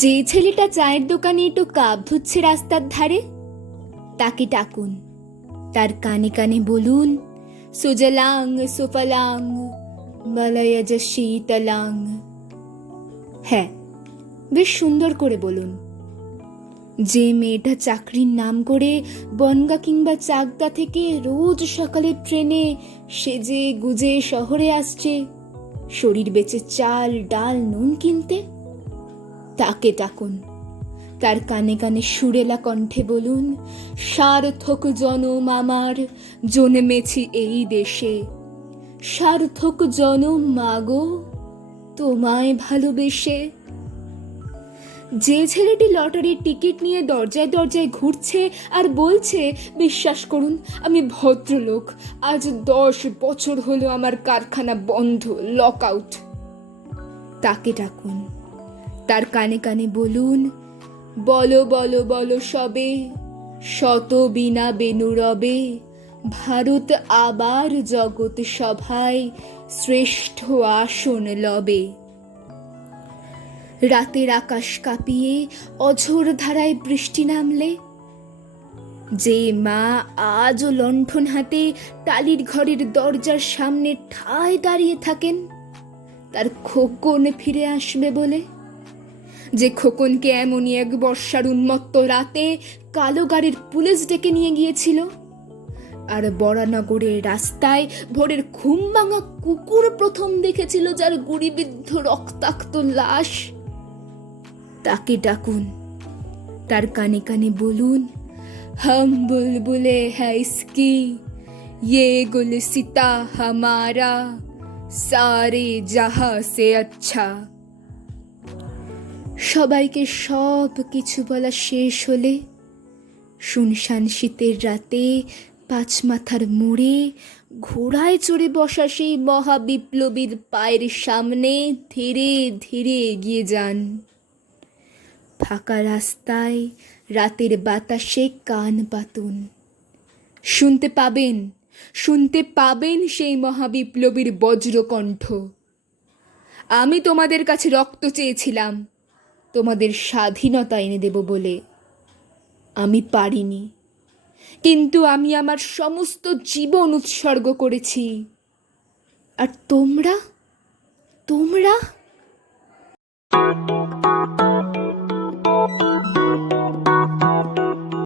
যে ছেলেটা চায়ের দোকানে একটু কাপ ধুচ্ছে রাস্তার ধারে, তাকে ডাকুন। তার কানে কানে বলুন, সুজলাং সুফলাং মলয়জ শীতলাং। হ্যাঁ, বেশ সুন্দর করে বলুন। যে মেয়েটা চাকরির নাম করে বনগা কিংবা চাকদা থেকে রোজ সকালে ট্রেনে সেজে গুজে শহরে আসছে শরীর বেচে চাল ডাল নুন কিনতে, তাকে ডাকুন। তার কানে কানে সুরেলা কণ্ঠে বলুন, সার্থক জনম আমার, জন্মেছি এই দেশে। সার্থক জনম মাগো, তোমায় ভালোবেসে। যে ছেলেটি লটারির টিকিট নিয়ে দরজায় দরজায় ঘুরছে আর বলছে, বিশ্বাস করুন আমি ভদ্রলোক, আজ 10 বছর হলো আমার কারখানা বন্ধ, লক আউট, তাকে ডাকুন। তার কানে কানে বলুন, বলো বলো বলো সবে, শত বিনা বেনুরবে, ভারত আবার জগৎ সভায় শ্রেষ্ঠ আসন লবে। রাতের আকাশ কাঁপিয়ে অঝোর ধারায় বৃষ্টি নামলে, যে মা আজও লণ্ঠন হাতে টালির ঘরের দরজার সামনে ঠায় দাঁড়িয়ে থাকেন তার খোকন ফিরে আসবে বলে, যে খোকনকে এমনই এক বর্ষার উন্মত্ত রাতে কালো গাড়ির পুলিশ ডেকে নিয়ে গিয়েছিল, আর বরানগরের রাস্তায় ভোরের ঘুম ভাঙা কুকুর প্রথম দেখেছিল যার গুড়িবিদ্ধ রক্তাক্ত লাশ, তাকে ডাকুন। তার কানে কানে বলুন, হাম বুলবুলে হ্যাঁ ইসকি, ये गुलसिता हमारा, सारे जहां से अच्छा। সবাইকে সব কিছু বলা শেষ হলে শুনশান শীতের রাতে পাঁচমাথার মোড়ে ঘোড়ায় চড়ে বসা সেই মহাবিপ্লবীর পায়ের সামনে ধীরে ধীরে এগিয়ে যান। ফাঁকা রাস্তায় রাতের বাতাসে কান পাতুন। শুনতে পাবেন সেই মহাবিপ্লবীর বজ্রকণ্ঠ। আমি তোমাদের কাছে রক্ত চেয়েছিলাম তোমাদের স্বাধীনতা এনে দেব বলে, আমি পারিনি, কিন্তু আমি আমার সমস্ত জীবন উৎসর্গ করেছি। আর তোমরা